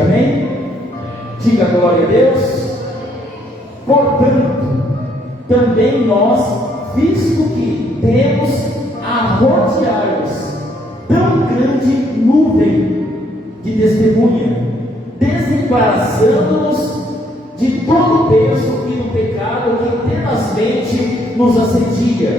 Amém? Diga glória a Deus. Portanto, também nós, visto que temos a rodear-nos tão grande nuvem de testemunha, desembaraçando-nos de todo o peso e do pecado que tenazmente nos assedia,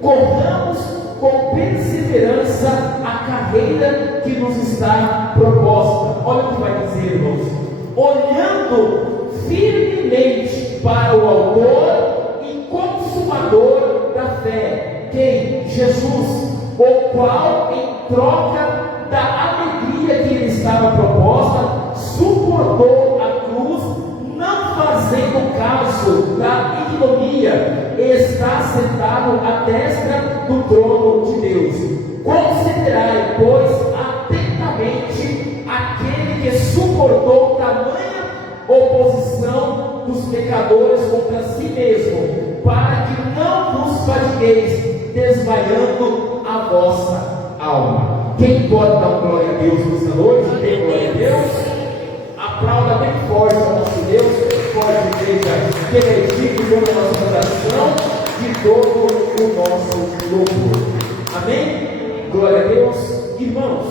corramos com perseverança a carreira que nos está proposta. Olha o que vai dizer, irmãos: olhando firmemente para o autor e consumador da fé, quem? Jesus, o qual, em troca da alegria que lhe estava proposta, suportou a cruz, não fazendo caso da ignomínia, e está sentado à destra do trono de Deus. Considerai, pois, atentamente aquele que suportou tamanha oposição dos pecadores contra si mesmo, para que não vos fatigueis, desmaiando a vossa alma. Quem pode dar glória a Deus nesta noite? Tem glória a Deus? Aplauda bem forte ao nosso Deus, forte igreja, que Ele é digno da nossa oração, de todo o nosso louvor. Amém? Glória a Deus. Irmãos,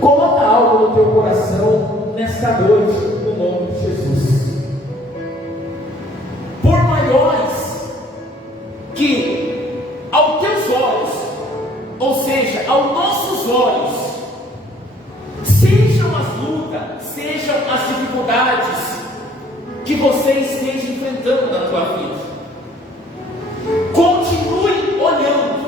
coloca algo no teu coração nesta noite, no nome de Jesus. Por maiores que aos teus olhos, ou seja, aos nossos olhos, sejam as lutas, sejam as dificuldades que você esteja enfrentando na tua vida, continue olhando.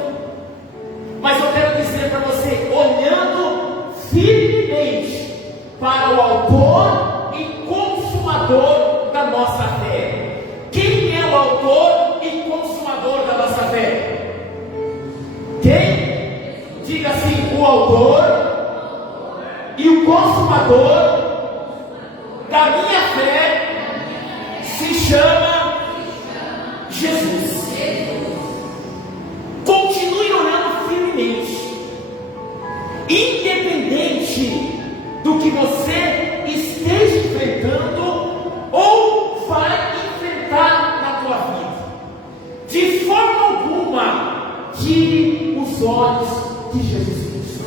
Mas eu quero dizer para você, olhando firmemente para o autor e consumador da nossa fé. Quem é o autor e consumador da nossa fé? Quem? Diga assim: o autor e o consumador da minha fé se chama Jesus. Continue orando firmemente, independente do que você esteja enfrentando ou vai enfrentar na tua vida. De forma alguma, tire os olhos de Jesus Cristo.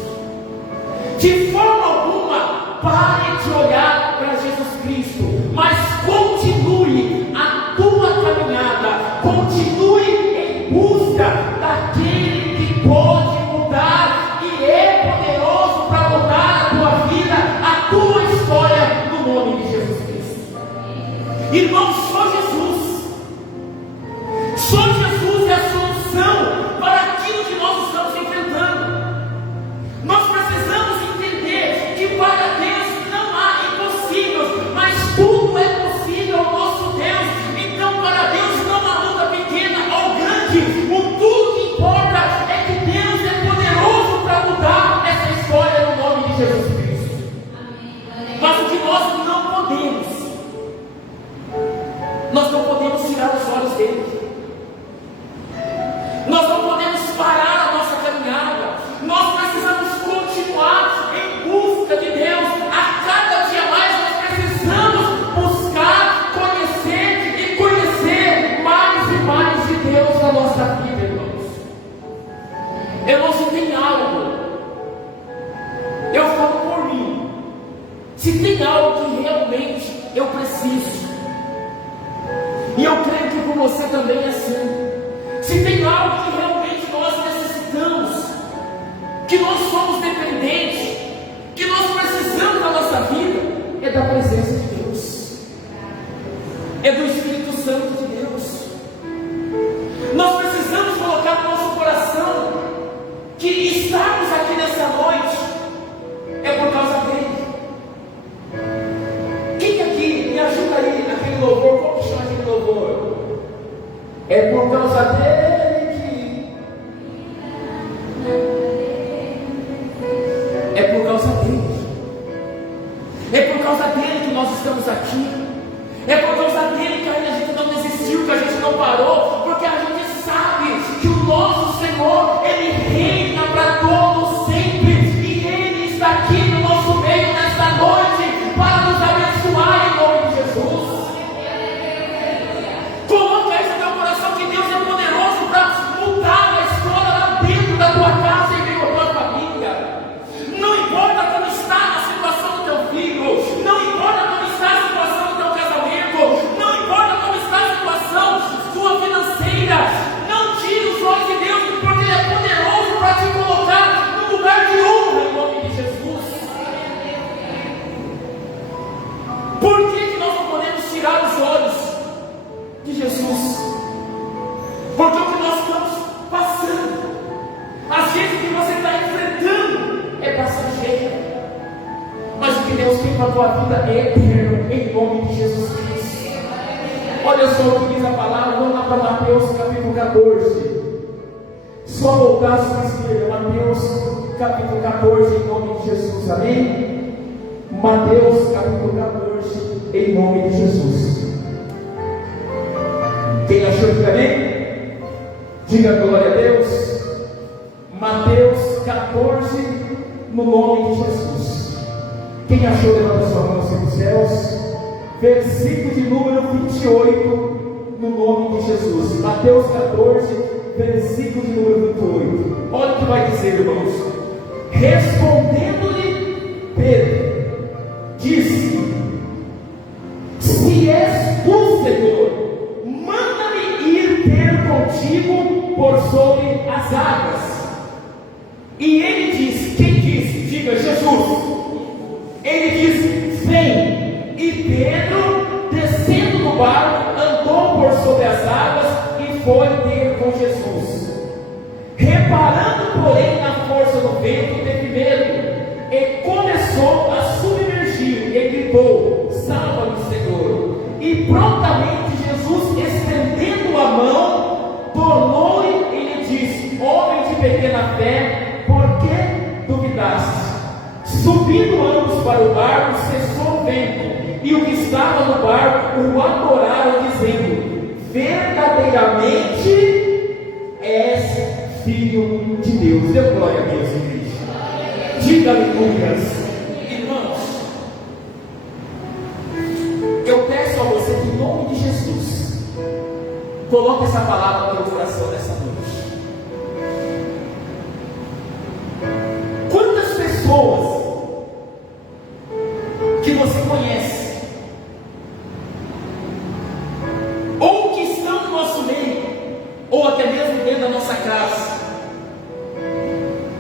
De forma alguma, pare de olhar para Jesus Cristo, mas continue a tua caminhada, continue em busca daquele que pode mudar e é poderoso para mudar a tua vida, a tua história, no nome de Jesus Cristo. Irmãos, só Jesus é a solução para aquilo que nós estamos enfrentando. Nós precisamos entender que para Deus não há impossíveis, mas tudo é possível ao nosso Deus. Então para Deus não há luta pequena ou grande, tudo que importa é que Deus é poderoso para mudar essa história no nome de Jesus Cristo. Mas o que nós não podemos tirar os olhos dele. Nós não podemos parar a nossa caminhada. Nós precisamos continuar em busca de Deus. A cada dia mais nós precisamos buscar, conhecer e conhecer mais e mais de Deus na nossa vida, irmãos. Irmãos, se tem algo, eu falo por mim, se tem algo que realmente eu preciso, e eu creio que com você também é assim, se tem algo que realmente nós necessitamos, que nós somos dependentes, que nós precisamos na nossa vida, é da presença de Deus, é do Espírito Santo de Deus. Nós precisamos colocar no nosso coração que estarmos aqui nessa noite é por causa dele. Quem aqui me ajuda aí naquele louvor? Como que chama aquele louvor? É por causa dele que... É por causa dele. É por causa dele que nós estamos aqui. É por causa dele que a gente não desistiu, que a gente não parou, porque a gente sabe que o nosso Senhor, Ele reina para todos sempre, e Ele está aqui no nosso que Deus tem para a tua vida é eterno, em nome de Jesus Cristo. Olha só o que diz a palavra, vamos lá para Mateus capítulo 14. Só voltar a sua esquerda, Mateus capítulo 14, em nome de Jesus, amém? Mateus capítulo 14, em nome de Jesus. Quem achou que amém? Diga glória a Deus. Mateus 14, no nome de Jesus. Quem achou, levanta sua mão assim nos céus. Versículo de número 28, no nome de Jesus. Mateus 14, versículo de número 28. Olha o que vai dizer, irmãos. Respondendo-lhe Pedro, disse: se és tu, Senhor, manda-me ir ter contigo por sobre as águas. E ele diz, quem disse? Diga, Jesus. Ele diz, vem. E Pedro, descendo do barco, andou por sobre as águas e foi ter com Jesus. Reparando, porém, na força do vento, teve medo e começou a submergir e gritou: salva-me, Senhor. E prontamente Jesus, estendendo a mão, tornou-lhe e lhe disse: homem de pequena fé, por que duvidaste? Subindo ambos para o barco, cessou o vento, e o que estava no barco o adoraram, dizendo: verdadeiramente és Filho de Deus. Dê glória a Deus, igreja. Diga aleluias. Irmãos, eu peço a você que, em nome de Jesus, coloque essa palavra no teu coração nessa noite. Quantas pessoas que você conhece, ou que estão no nosso meio, ou até mesmo dentro da nossa casa,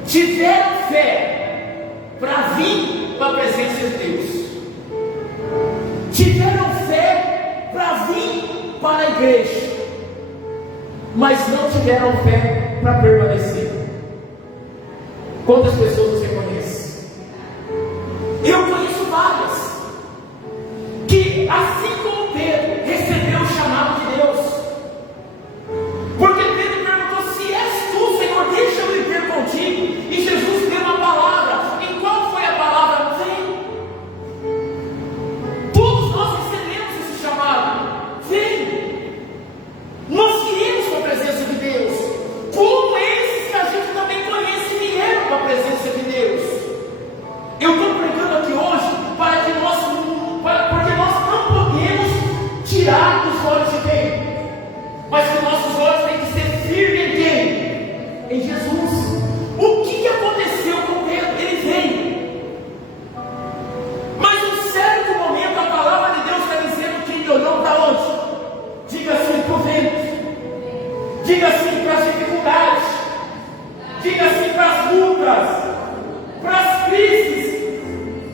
tiveram fé para vir para a presença de Deus, tiveram fé para vir para a igreja, mas não tiveram fé para permanecer? Quantas pessoas você conhece? Eu conheço várias que, assim como Pedro, recebeu o chamado de Deus, porque Pedro perguntou: se és tu, Senhor, deixa-me ir ter contigo. E Jesus deu uma palavra. E qual foi a palavra? Vem. Todos nós recebemos esse chamado. Vem. Nós queremos a presença de Deus, como esses que a gente também conhece vieram para a presença de Deus. Eu estou pregando aqui hoje porque nós não podemos tirar os olhos de quem? Mas os nossos olhos têm que ser firmes em quem? Em Jesus. O que aconteceu com Pedro? Ele veio, mas em certo momento a palavra de Deus está dizendo que ele olhou para onde? Diga assim: para o vento. Diga assim: para as dificuldades. Diga assim: para as lutas, para as crises.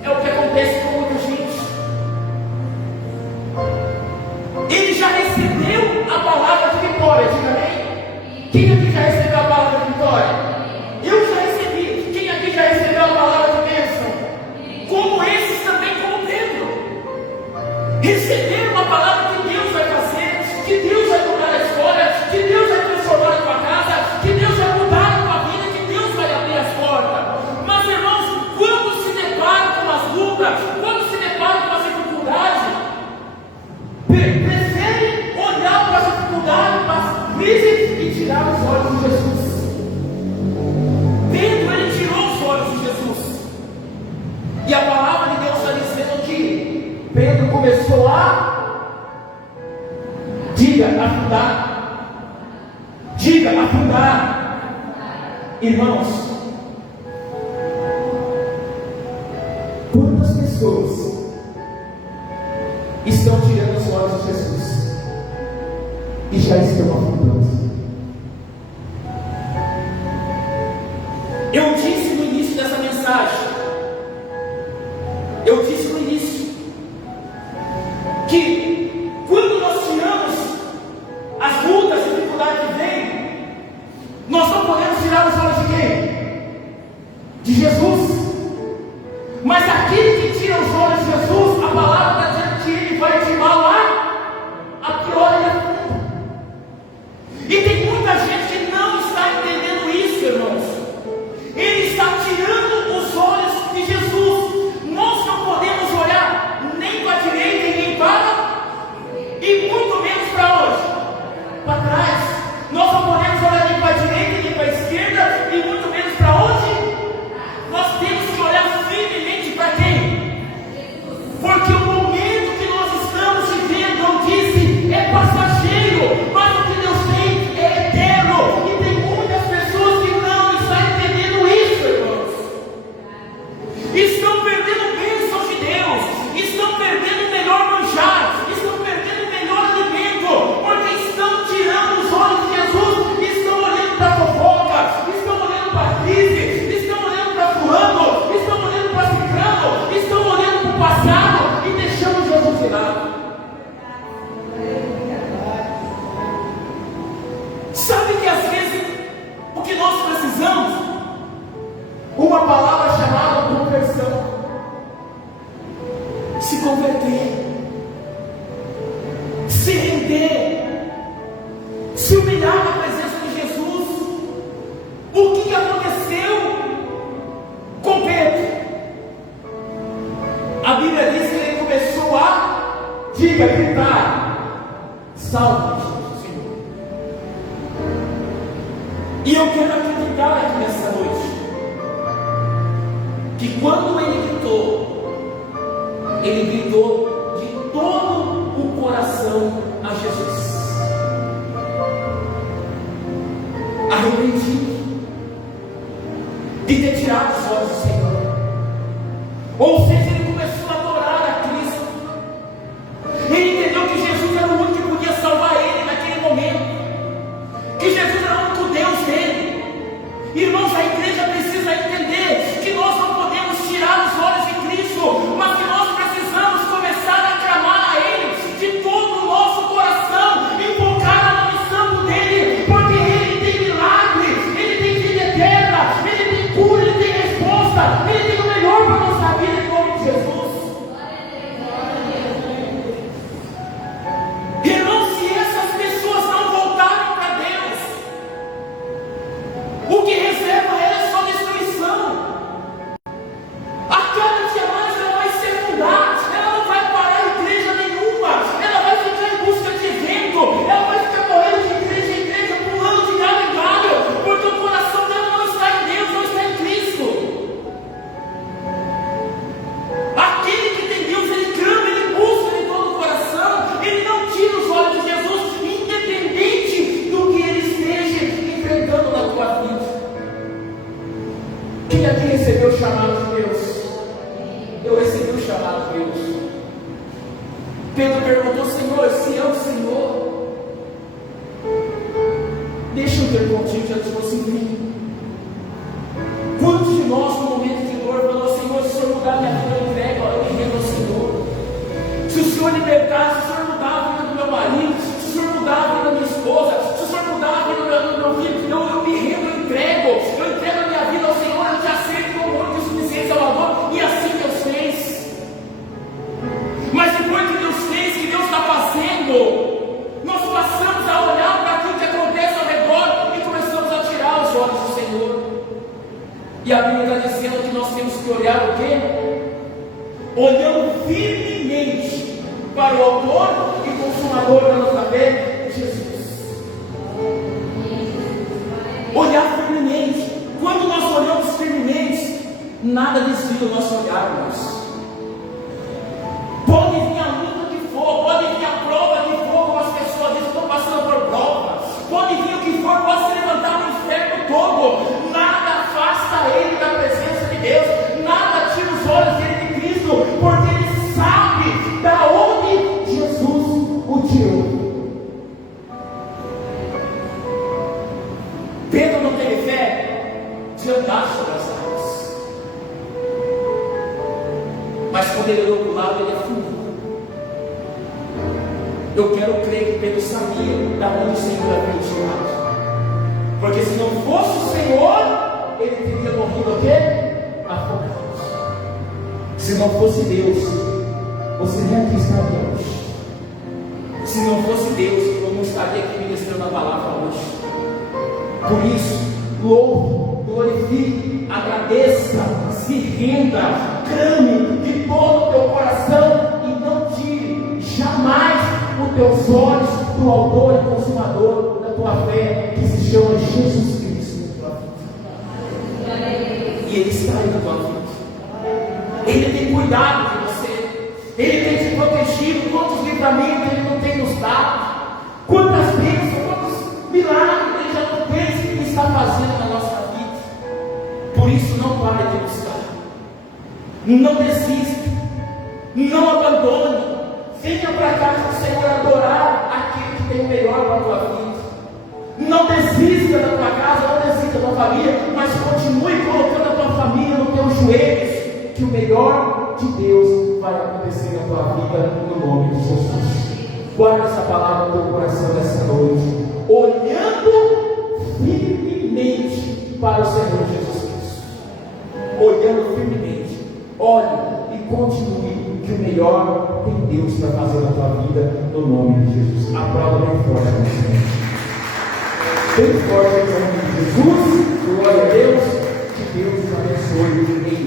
É o que acontece com muita gente. Ele já recebeu a palavra de vitória. Diga amém. Quem aqui já recebeu a palavra de vitória? Eu já recebi. Quem aqui já recebeu a palavra de bênção? Como esses também, como Pedro, receberam uma palavra que Deus vai fazer, que Deus vai mudar a história, que Deus vai transformar a tua casa, que Deus vai mudar a tua vida, que Deus vai abrir as portas. Mas, irmãos, quando se depara com as lutas, quando se depara com as dificuldades, preferem olhar para as dificuldades, para as crises e tirar os olhos de Jesus. Pedro, ele tirou os olhos de Jesus. E a palavra de Deus está dizendo que Pedro começou afundar. Diga, afundar. Irmãos, quantas pessoas estão tirando os olhos de Jesus e já estão afundando? Eu disse no início dessa mensagem, que quando nós tiramos as lutas e dificuldades que vêm, nós não podemos tirar os olhos de quem? De Jesus. Mas aquele que tira os estão perdendo bênçãos de Deus, estão perdendo o melhor manjar, estão perdendo o melhor alimento, porque estão tirando os olhos de Jesus, estão olhando para a fofoca, estão olhando para a crise, estão olhando para fulano, estão olhando para ciclano, estão olhando para o passado e deixando Jesus de lado. Sabe que às vezes o que nós precisamos? Uma palavra chamada conversão. Se converter, se render, se humilhar na presença de Jesus. O que aconteceu com Pedro? A Bíblia diz que ele começou a gritar: salve, Senhor. E eu quero acreditar aqui nessa noite que quando ele gritou de todo o coração a Jesus, arrependido de ter tirado os olhos do Senhor. Ou seja, ele começou a adorar a Cristo. Ele entendeu que Jesus era o único que podia salvar ele naquele momento, que Jesus era o único Deus dele. Irmãos, a igreja precisa entender que nós não podemos tirar os olhos de Cristo, mas que nós precisamos começar a clamar a Ele de todo o nosso coração, invocar a nome santo dEle, porque Ele tem milagre, Ele tem vida eterna, Ele tem cura, Ele tem resposta, Ele tem o melhor para a nossa vida, em nome de Jesus. Irmãos, se essas pessoas não voltarem para Deus, o que reserva é só destruição. A cada dia mais ela vai se afundar, ela não vai parar em igreja nenhuma, ela vai ficar em busca de evento, ela vai ficar correndo de igreja em igreja, pulando de galho em galho, porque o coração dela não está em Deus, não está em Cristo. Aquele que tem Deus, ele clama, ele busca de todo o coração, ele não tira os olhos de Jesus, independente do que ele esteja enfrentando na tua vida. Quem aqui recebeu o chamado de Deus? Eu recebi o chamado de Deus. Pedro perguntou: Senhor, se é o Senhor, deixa eu ter contigo diante de você vir. Quantos de nós, no momento de dor, falou: Senhor, se o Senhor mudar minha vida, eu entrego, eu me rendo ao Senhor. Se o Senhor libertar, se o Senhor mudar a vida do meu marido, se o Senhor mudar a vida da minha esposa, se o Senhor mudar a vida do meu filho, eu me rendo, eu entrego a minha vida ao Senhor, eu te aceito como único e suficiente Salvador. E assim Deus fez. Mas depois que Deus fez, que Deus está fazendo, nós passamos a olhar para aquilo que acontece ao redor e começamos a tirar os olhos do Senhor. E a Bíblia está dizendo que nós temos que olhar o quê? Olhando firmemente para o autor e consumador da nossa fé, Jesus. Olhar firmemente. Quando nós olhamos firmemente, nada desvia o nosso olhar, irmãos. Pode vir a luta que for, pode vir a prova que for, como as pessoas dizem, estão passando por prova. Pode vir o que for, pode se levantar no inferno todo. Nada afasta ele da presença de Deus, nada tira os olhos dele de Cristo, porque ele sabe da onde Jesus o tirou. Pedro não teve fé de andar sobre as águas, mas quando ele olhou para o lado, ele afundou. Eu quero crer que Pedro sabia da onde o Senhor havia tirado, porque se não fosse o Senhor, ele teria morrido o quê? Afogado. Se não fosse Deus, você nem aqui estaria hoje. Se não fosse Deus, eu não estaria aqui ministrando a palavra hoje. Por isso, louve, glorifique, agradeça, se renda, clame de todo o teu coração e não tire jamais os teus olhos do autor e consumador da tua fé, que se chama Jesus Cristo na tua vida. E Ele está aí na tua vida. Ele tem cuidado de você, Ele tem te protegido. Quantos livramentos Ele não tem nos dado, quantas bênçãos, quantos milagres Ele já não fez e está fazendo na nossa vida. Por isso, não pare de buscar, Não desista, não abandone. Venha para a casa do Senhor adorar aquele que tem o melhor para a tua vida. Não desista da tua casa, não desista da tua família, mas continue colocando a tua família nos teus joelhos, que o melhor de Deus vai acontecer na tua vida, no nome de Jesus. Guarda essa palavra no teu coração nessa noite, olhando firmemente para o Senhor Jesus Cristo. Olhando firmemente, olhe e continue, que o melhor tem Deus para fazer na tua vida, no nome de Jesus. Aplauda bem forte, meu Senhor. Bem forte em nome de Jesus, glória a Deus, que Deus nos abençoe.